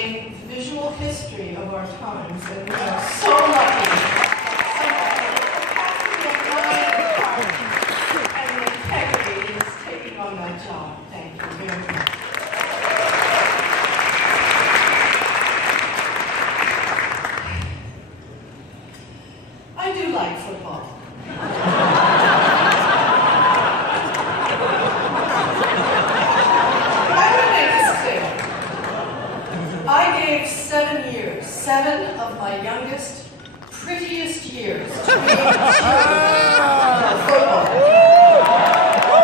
a visual history of our times, and we are so lucky. And the integrity is taking on that job. Thank you very much. I do like football. I gave 7 years, 7 of my youngest, prettiest years to being football,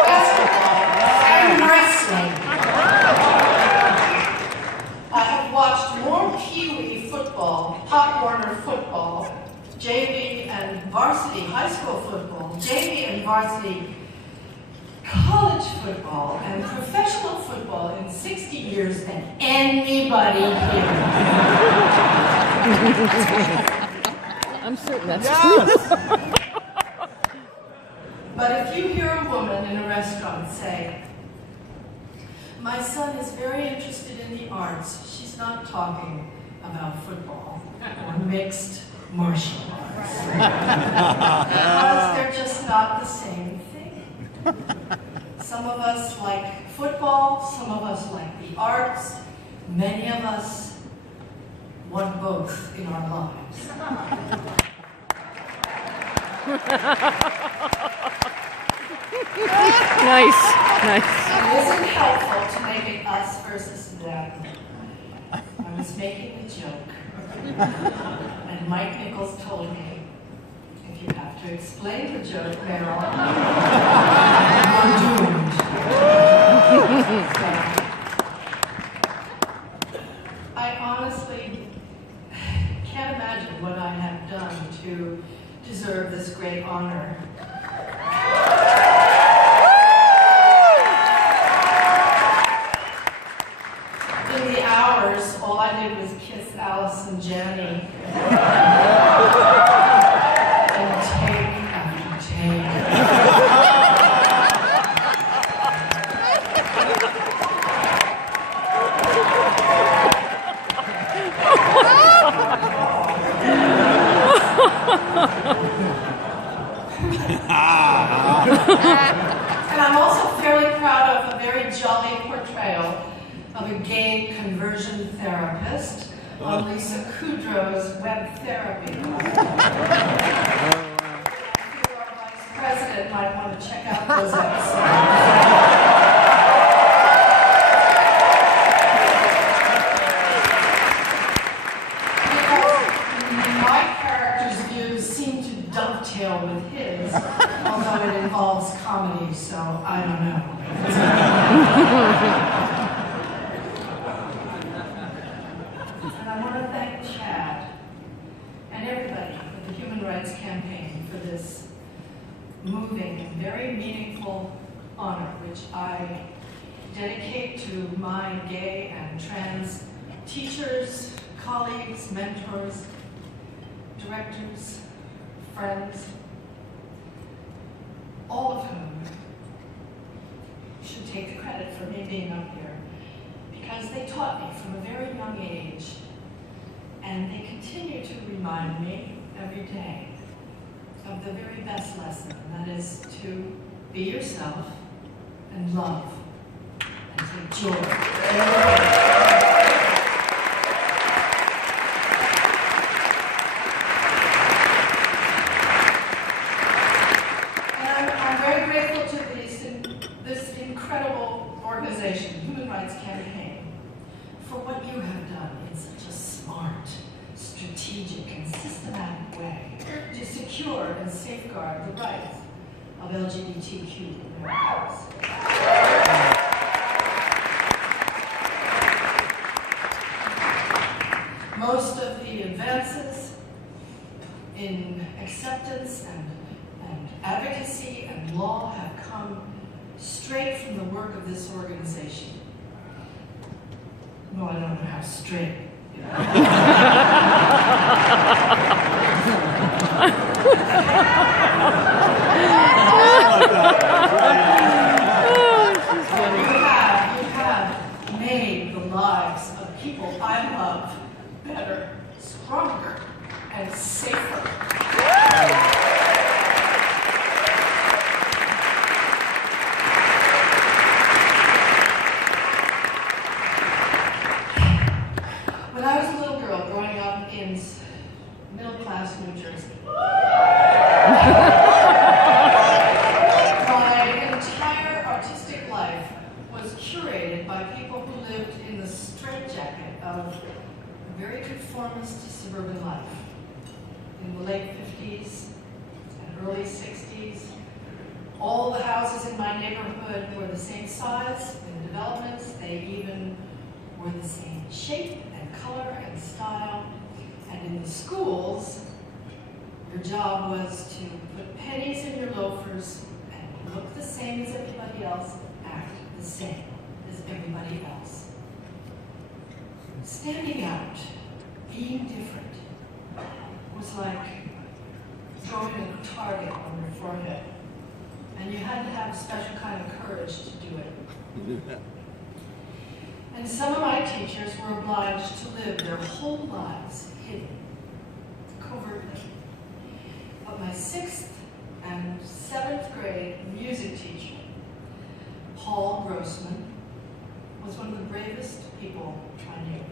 basketball, and wrestling. I have watched more Pee-wee football, Pop Warner football, JV and varsity high school football, JV and varsity college football, and professional football in 60 years than anybody here. I'm certain that's true. But if you hear a woman in a restaurant say, "My son is very interested in the arts," she's not talking about football or mixed martial arts. Because they're just not the same thing. Some of us like football, some of us like the arts, many of us want both in our lives. Nice, nice. It isn't helpful to make it us versus them. I was making a joke, and Mike Nichols told me, "If you have to explain the joke, Meryl, you're doomed." I honestly can't imagine what I have done to deserve this great honor. In the hours, all I did was kiss Alice and Jenny. And take after take. And I'm also fairly proud of a very jolly portrayal of a gay conversion therapist on Lisa Kudrow's web therapy. If you are vice president, might want to check out those episodes. Dovetail with his, although it involves comedy, so I don't know. And I want to thank Chad and everybody at the Human Rights Campaign for this moving and very meaningful honor, which I dedicate to my gay and trans teachers, colleagues, mentors, directors, friends, all of whom should take the credit for me being up here, because they taught me from a very young age, and they continue to remind me every day of the very best lesson, and that is to be yourself and love and take joy. Organization, Human Rights Campaign, for what you have done in such a smart, strategic, and systematic way to secure and safeguard the rights of LGBTQ Americans. Most of the advances in acceptance and advocacy and law have come straight from the work of this organization. No, I don't know how straight. You know? You have made the lives of people I love love, better, stronger, and safer. When I was a little girl growing up in middle-class New Jersey, my entire artistic life was curated by people who lived in the straitjacket of a very conformist suburban life. In the late 50s and early 60s, all the houses in my neighborhood were the same size in developments. They even were the same shape and color and style. And in the schools, your job was to put pennies in your loafers and look the same as everybody else, act the same as everybody else. Standing out, being different, was like throwing a target on your forehead. And you had to have a special kind of courage to do it. And some of my teachers were obliged to live their whole lives hidden, covertly. But my 6th and 7th grade music teacher, Paul Grossman, was one of the bravest people I knew.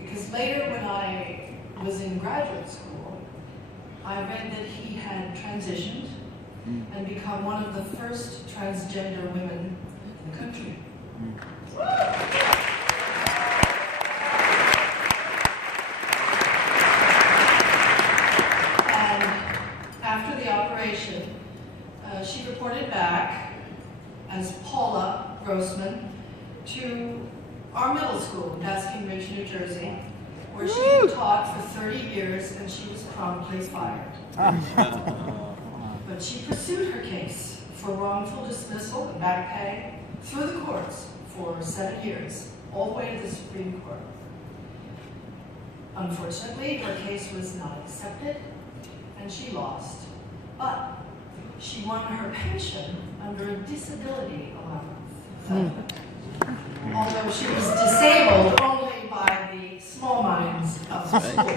Because later when I was in graduate school, I read that he had transitioned and become one of the first transgender women in the country. And after the operation, she reported back as Paula Grossman to our middle school in Basking Ridge, New Jersey, where she had taught for 30 years and she was promptly fired. But she pursued her case for wrongful dismissal and back pay through the courts for 7 years, all the way to the Supreme Court. Unfortunately, her case was not accepted and she lost. But she won her pension under a disability allowance. Although she was disabled only by the small minds of the school.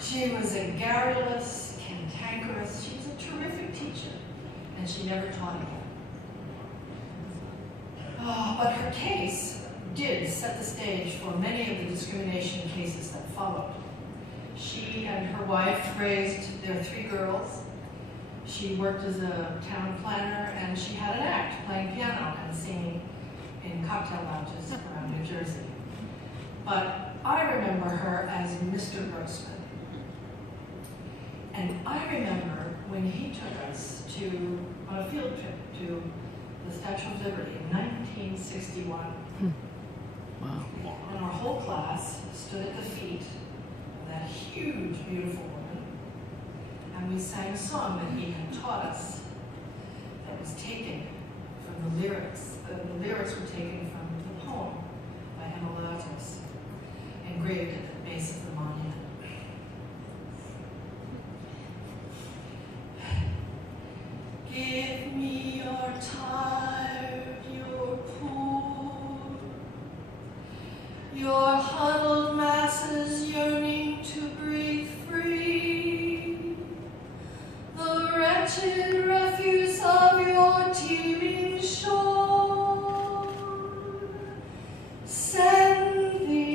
She was a garrulous, cantankerous, she was a terrific teacher, and she never taught again. But her case did set the stage for many of the discrimination cases that followed. She and her wife raised their 3 girls. She worked as a town planner, and she had an act playing piano and singing in cocktail lounges around New Jersey. But I remember her as Mr. Grossman. And I remember when he took us on a field trip to the Statue of Liberty in 1961. Wow. And our whole class stood at the feet of that huge, beautiful woman. And we sang a song that he had taught us that was taken from the lyrics. The lyrics were taken from the poem by Emma Lautis, engraved at the base of the monument. Give me your tired, your poor, your huddled masses yearning to breathe free, the wretched refuse of your teeming shore. Send the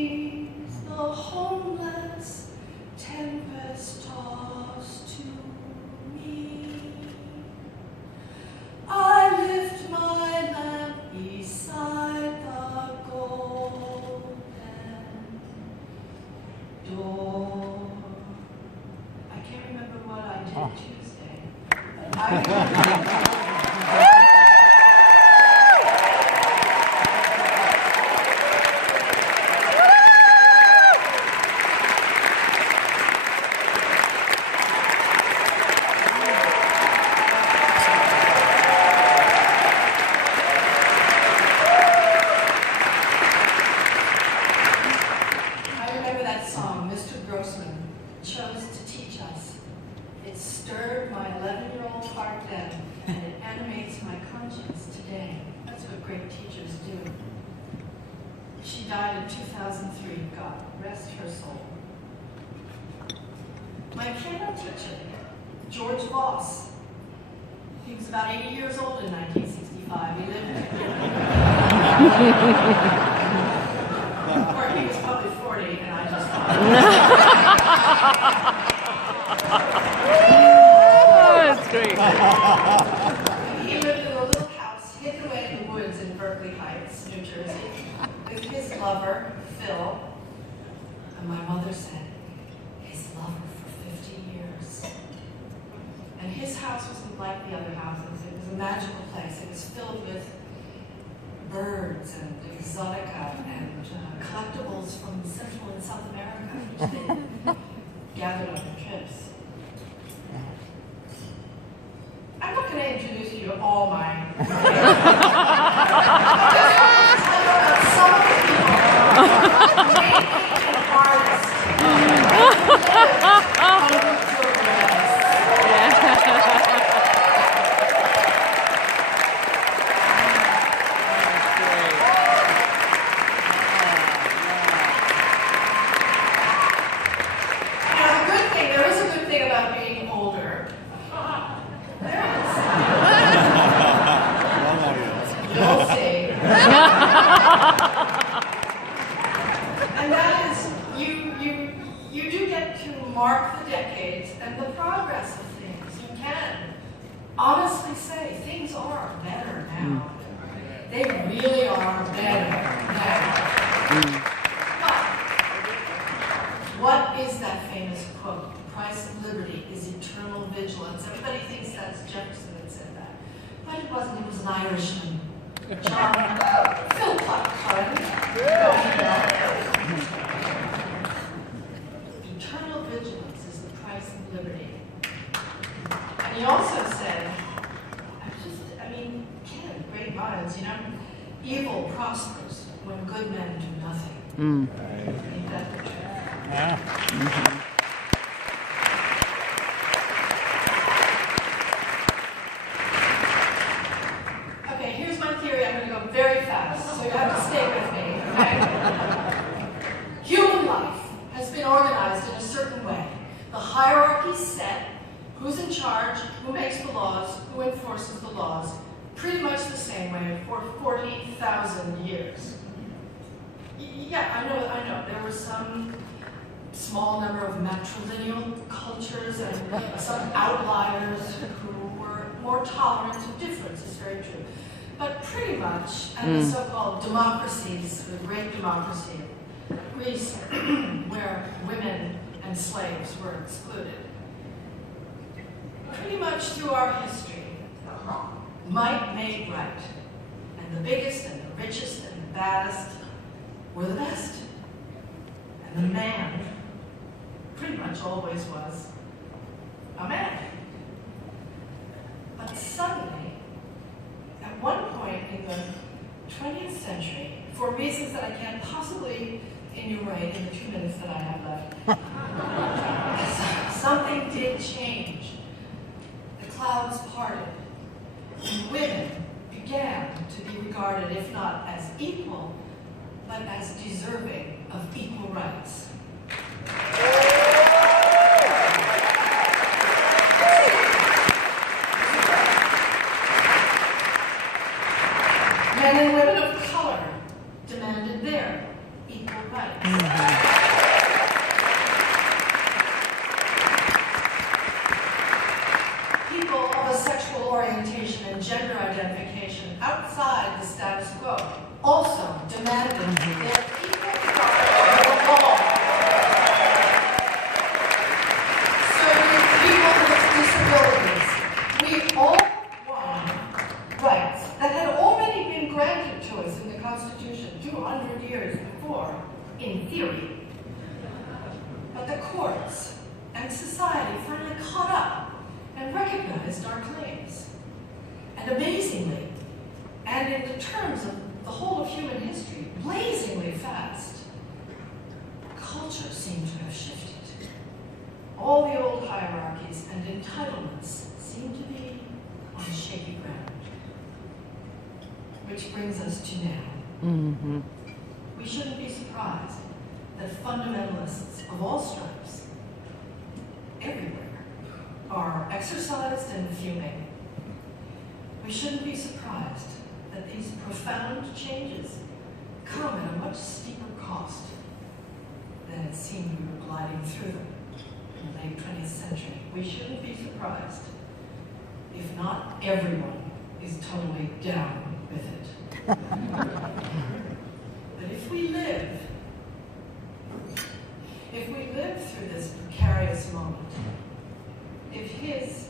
died in 2003. God rest her soul. My piano teacher, George Voss, he was about 80 years old in 1965. He lived or he was probably 40, and I just thought. Oh, that's great. He lived in a little house hidden away in the woods in Berkeley Heights, New Jersey, with his lover, Phil. And my mother said, his lover for 50 years. And his house wasn't like the other houses. It was a magical place. It was filled with birds and exotica and collectibles from Central and South America, which they gathered on their trips. I'm not going to introduce you to all my I'm just going to tell you about some of the people, mainly an artist, there is a good thing about being older. There is. You'll see. And that is, you do get to mark the decades and the progress of things. You can honestly say things are better now. They really are better now. But what is that famous quote? The price of liberty is eternal vigilance. Everybody thinks that's Jefferson that said that. But it wasn't, it was an Irishman. John Philpott. Eternal vigilance is the price of liberty. And he also said, great minds, evil prospers when good men do nothing. Ain't that the truth? Okay, here's my theory. I'm going to go very fast, so you have to stay with me, okay? Human life has been organized in a certain way. The hierarchy's set, who's in charge, who makes the laws, who enforces the laws, pretty much the same way for 40,000 years. Yeah, I know. There were some small number of matrilineal cultures and some outliers who were more tolerant of difference, is very true. But pretty much, and the so-called democracies, the great democracy of Greece, where women and slaves were excluded, pretty much through our history, might made right. And the biggest and the richest and the baddest were the best. And the man pretty much always was a man. But suddenly, at one point in the 20th century, for reasons that I can't possibly enumerate in the 2 minutes that I have left, something did change. The clouds parted. And women began to be regarded, if not as equal, but as deserving of equal rights. Men and women of color demanded their equal rights. People of a sexual orientation and gender identification outside the status quo also demanded their equal regard for the law. So people with disabilities, we all won rights that had already been granted to us in the Constitution 200 years before, in theory. But the courts and society finally caught up and recognized our claims. And amazingly, and in the terms of the whole of human history, blazingly fast, culture seemed to have shifted. All the old hierarchies and entitlements seem to be on shaky ground. Which brings us to now. we shouldn't be surprised that fundamentalists of all stripes, everywhere, are exercised and fuming. We shouldn't be surprised that these profound changes come at a much steeper cost than it seemed we were gliding through them in the late 20th century. We shouldn't be surprised if not everyone is totally down with it. But if we live through this precarious moment, if his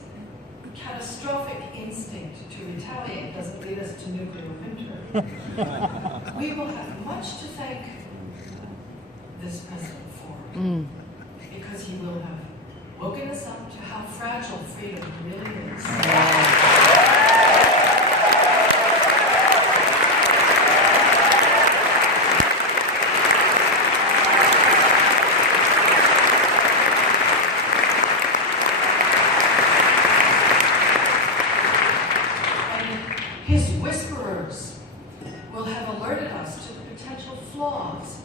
catastrophic instinct to retaliate doesn't lead us to nuclear winter, we will have much to thank this president for, because he will have woken us up to how fragile freedom really is. His whisperers will have alerted us to the potential flaws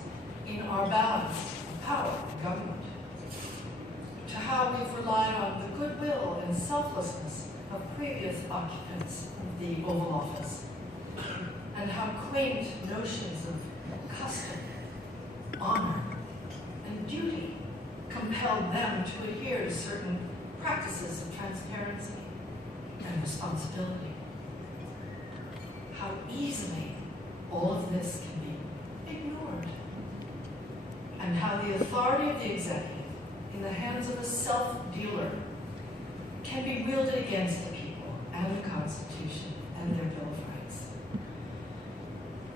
in our balance of power in government, to how we've relied on the goodwill and selflessness of previous occupants of the Oval Office, and how quaint notions of custom, honor, and duty compelled them to adhere to certain practices of transparency and responsibility. How easily all of this can be ignored, and how the authority of the executive in the hands of a self-dealer can be wielded against the people and the Constitution and their Bill of Rights.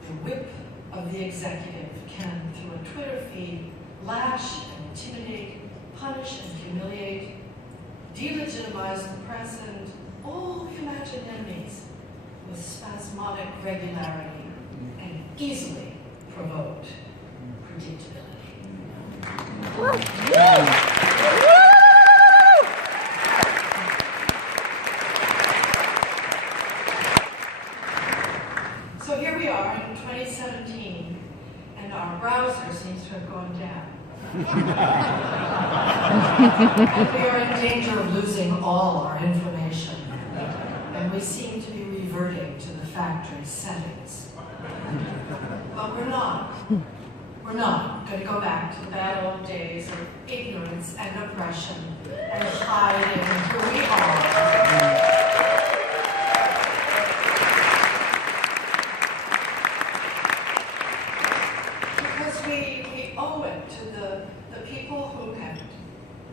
The whip of the executive can, through a Twitter feed, lash and intimidate, punish and humiliate, delegitimize the press and all imagined enemies with spasmodic regularity and easily provoked predictability. So here we are in 2017, and our browser seems to have gone down. And we are in danger of losing all our information. And we seem to be reverting to the factory settings. But we're not. We're not going to go back to the bad old days of ignorance and oppression and hiding who we are. Because we owe it to the people who have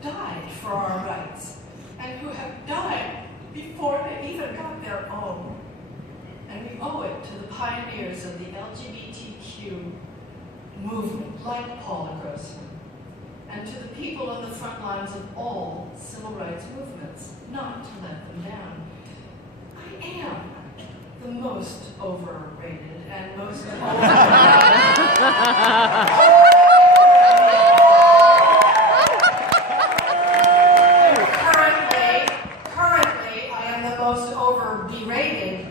died for our rights and who have died before they even got their own. And we owe it to the pioneers of the LGBTQ movement, like Paula Grossman, and to the people on the front lines of all civil rights movements, not to let them down. I am the most overrated and most Currently, I am the most over-berated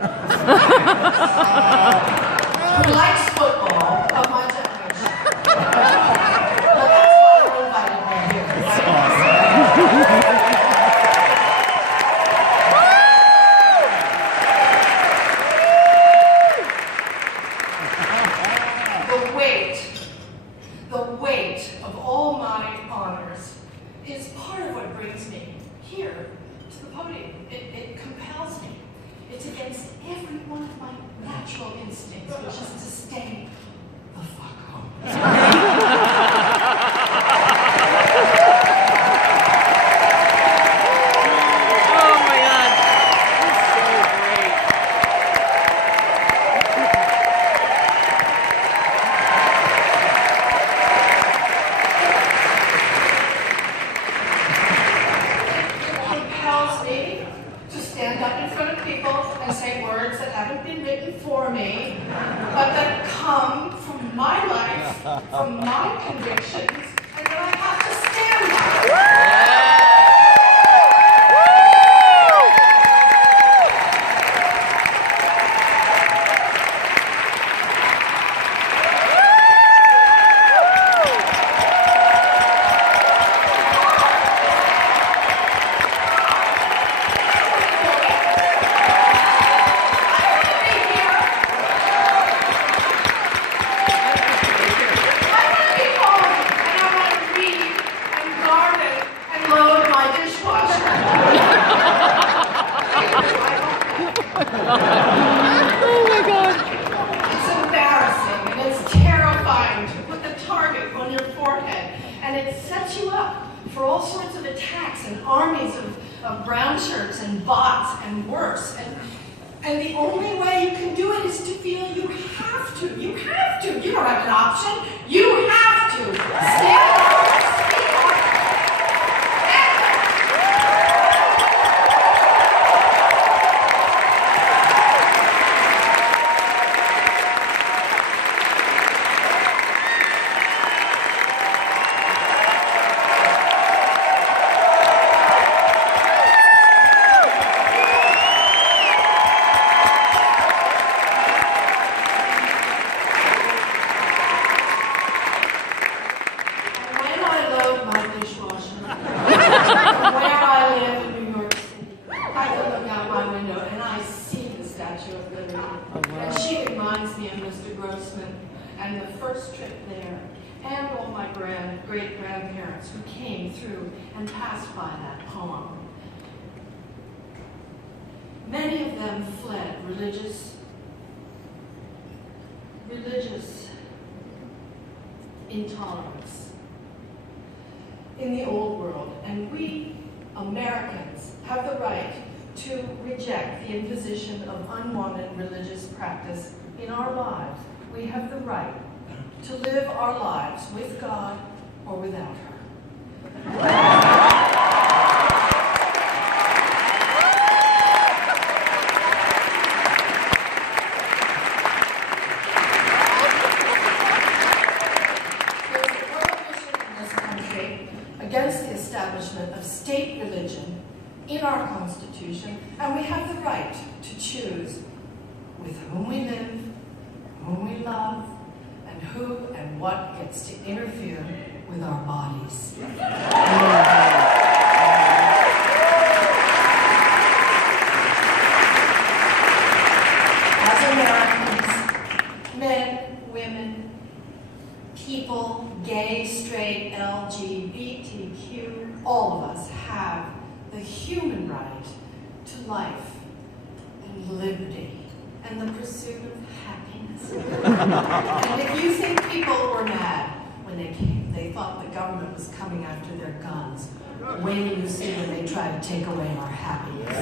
who likes football of my generation. But that's why you invited me here, right? The weight of all my honors is part of what brings me here to the podium. It compels me. It's against every one of my natural instincts, which is to stay the fuck home. Oh my God. That's so great. It compels me to stand up in front of people and say words that haven't been written for me, but that come from my life, from my convictions, and that I have to stand by. all sorts of attacks and armies of brown shirts and bots and worse. And the only way you can do it is to feel you have to. You have to. You don't have an option. You have to. Stand up, speak up. And the first trip there, and all my great-grandparents who came through and passed by that poem. Many of them fled religious intolerance in the old world. And we, Americans, have the right to reject the imposition of unwanted religious practice in our lives. We have the right to live our lives with God or without her. There's a prohibition in this country against the establishment of state religion in our Constitution, and we have the right to choose with whom we live, whom we love, and who and what gets to interfere with our bodies. As Americans, men, women, people, gay, straight, LGBTQ, all of us have the human right to life and liberty and the pursuit of happiness. And if you think people were mad when they came, they thought the government was coming after their guns, wait till you see when they try to take away our happiness.